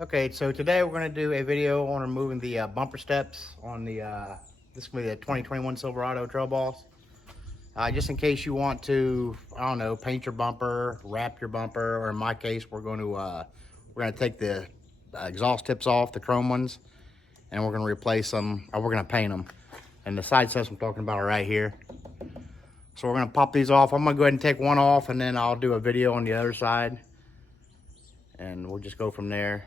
Okay, so today we're going to do a video on removing the bumper steps on the, this is going to be the 2021 Silverado Trail Boss. Just in case you want to, I don't know, paint your bumper, wrap your bumper, or in my case, we're going to take the exhaust tips off, the chrome ones, and we're going to replace them, or we're going to paint them. And the side steps I'm talking about are right here. So we're going to pop these off. I'm going to go ahead and take one off, and then I'll do a video on the other side. And we'll just go from there.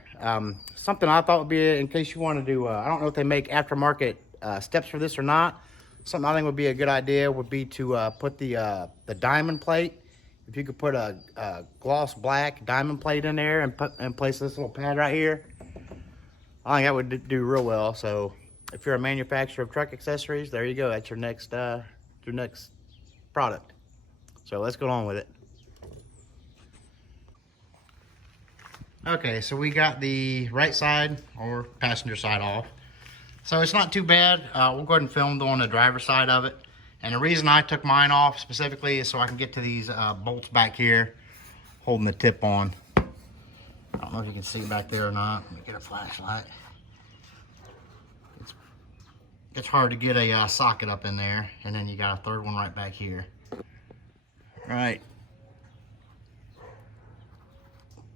Something I thought would be, in case you want to do, I don't know if they make aftermarket steps for this or not. Something I think would be a good idea would be to put the diamond plate. If you could put a gloss black diamond plate in there and place this little pad right here, I think that would do real well. So if you're a manufacturer of truck accessories, there you go. That's your next product. So let's go on with it. Okay, so we got the right side or passenger side off. So it's not too bad. We'll go ahead and film on the driver's side of it. And the reason I took mine off specifically is so I can get to these bolts back here holding the tip on. I don't know if you can see back there or not. Let me get a flashlight. It's hard to get a socket up in there. And then you got a third one right back here. Right.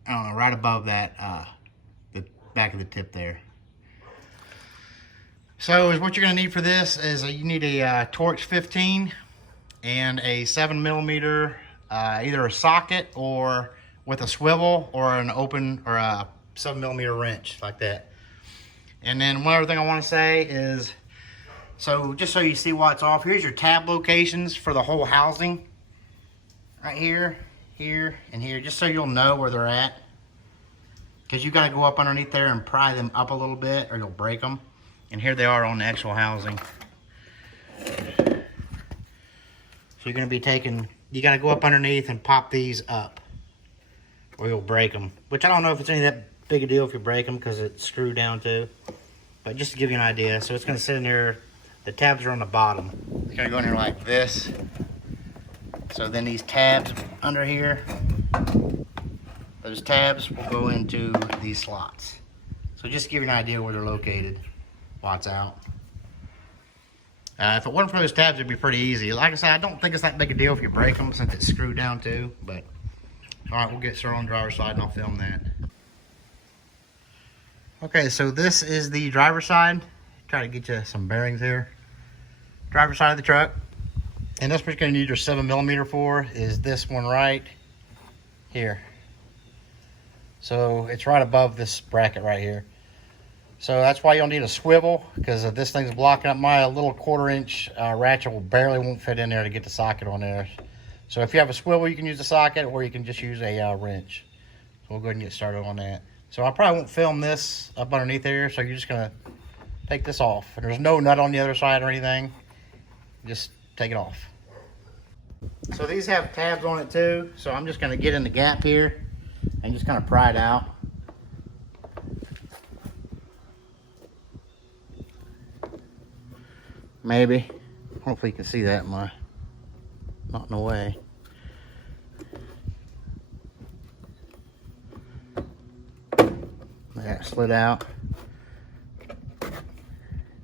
I don't know, right above that, the back of the tip there. So what you're gonna need for this is you need a Torx 15 and a 7mm, either a socket or with a swivel or an open or a 7mm wrench like that. And then one other thing I wanna say is, so just so you see what's off, here's your tab locations for the whole housing. Right here, here, and here, just so you'll know where they're at. Because you got to go up underneath there and pry them up a little bit or you'll break them. And here they are on the actual housing. So you're going to be taking, you got to go up underneath and pop these up or you'll break them. Which I don't know if it's any that big a deal if you break them because it's screwed down too. But just to give you an idea. So it's going to sit in there, the tabs are on the bottom. It's going to go in there like this. So then these tabs under here, those tabs will go into these slots. So just to give you an idea where they're located while it's out. If it wasn't for those tabs, it'd be pretty easy. Like I said, I don't think it's that big a deal if you break them since it's screwed down too. But all right, we'll get started on the driver's side and I'll film that. Okay, so this is the driver's side. Try to get you some bearings here. Driver's side of the truck. And that's what you're going to need your 7mm for, is this one right here. So it's right above this bracket right here. So that's why you'll need a swivel, because if this thing's blocking up, my little 1/4-inch ratchet won't fit in there to get the socket on there. So if you have a swivel, you can use the socket, or you can just use a wrench. So we'll go ahead and get started on that. So I probably won't film this up underneath there, so you're just going to take this off. And there's no nut on the other side or anything. Just take it off. So these have tabs on it too, so I'm just going to get in the gap here and just kind of pry it out. Maybe. Hopefully you can see that not in the way. That slid out.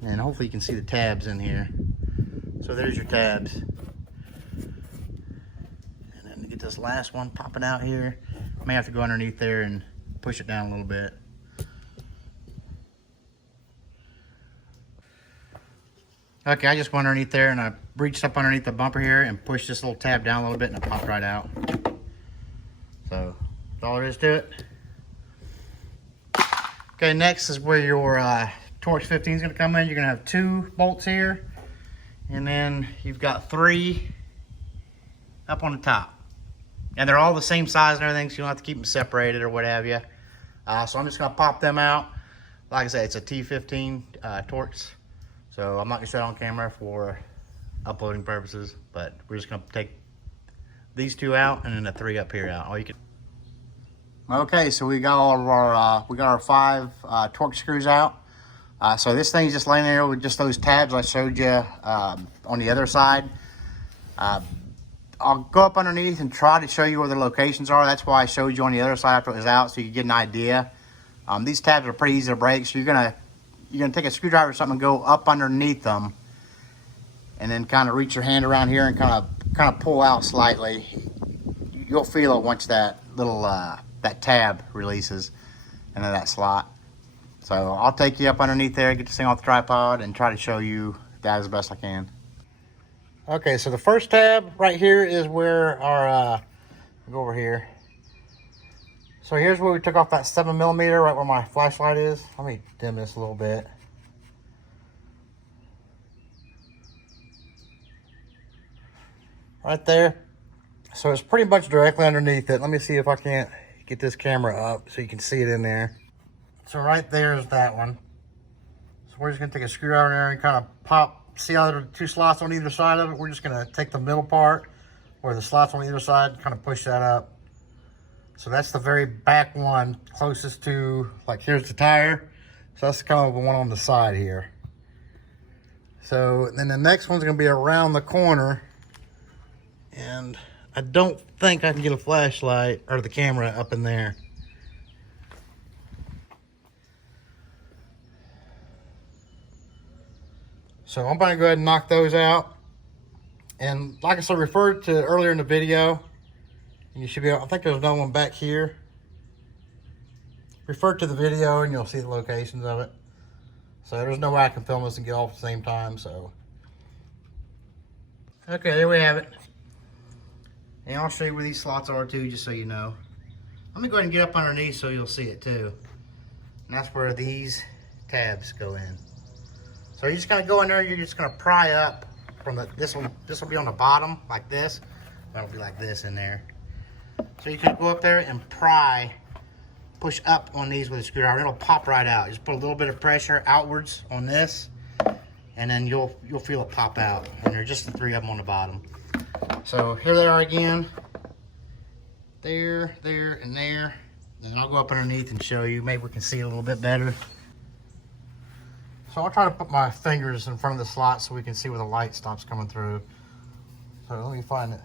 And hopefully you can see the tabs in here. So there's your tabs. This last one popping out here, may have to go underneath there and push it down a little bit. Okay, I just went underneath there and I reached up underneath the bumper here and pushed this little tab down a little bit and it popped right out. So that's all there is to it. Okay, next is where your Torx 15 is going to come in. You're going to have 2 bolts here, and then you've got 3 up on the top. And they're all the same size and everything, so you don't have to keep them separated or what have you. So I'm just going to pop them out. Like I said, it's a T15 Torx. So I'm not going to show it on camera for uploading purposes, but we're just going to take these 2 out and then the 3 up here out. Okay, so we got all of our 5 Torx screws out. So this thing's just laying there with just those tabs I showed you on the other side. I'll go up underneath and try to show you where the locations are. That's why I showed you on the other side after it was out, so you get an idea. These tabs are pretty easy to break, so you're gonna take a screwdriver or something and go up underneath them, and then kind of reach your hand around here and kind of pull out slightly. You'll feel it once that little that tab releases into that slot. So I'll take you up underneath there, get this thing off the tripod, and try to show you that as best I can. Okay, so the first tab right here is where our, go over here. So here's where we took off that 7mm, right where my flashlight is. Let me dim this a little bit. Right there. So it's pretty much directly underneath it. Let me see if I can't get this camera up so you can see it in there. So right there is that one. So we're just gonna take a screwdriver in there and kind of pop, see how there are two slots on either side of it? We're just gonna take the middle part where the slots on either side, kind of push that up. So that's the very back one, closest to, like here's the tire. So that's kind of the one on the side here. So then the next one's gonna be around the corner, and I don't think I can get a flashlight or the camera up in there. So I'm gonna go ahead and knock those out. And like I said, referred to earlier in the video, you should be able, I think there's another one back here. Refer to the video and you'll see the locations of it. So there's no way I can film this and get off at the same time, so. Okay, there we have it. And I'll show you where these slots are too, just so you know. Let me go ahead and get up underneath so you'll see it too. And that's where these tabs go in. So you're just gonna go in there, you're just gonna pry up from the, this will be on the bottom like this. That'll be like this in there. So you can go up there and pry, push up on these with a screwdriver, it'll pop right out. Just put a little bit of pressure outwards on this, and then you'll feel it pop out. And there's just the three of them on the bottom. So here they are again. There, there, and there. And then I'll go up underneath and show you. Maybe we can see a little bit better. So I'll try to put my fingers in front of the slot so we can see where the light stops coming through. So let me find it.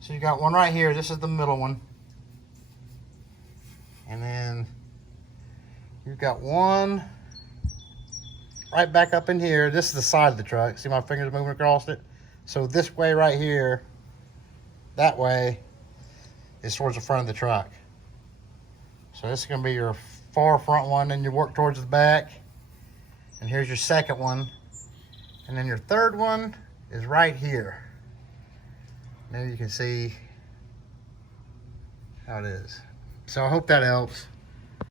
So you got one right here. This is the middle one. And then you've got one right back up in here. This is the side of the truck. See my fingers moving across it? So this way right here, that way is towards the front of the truck. So this is gonna be your far front one, and you work towards the back. And here's your second one. And then your third one is right here. Now you can see how it is. So I hope that helps.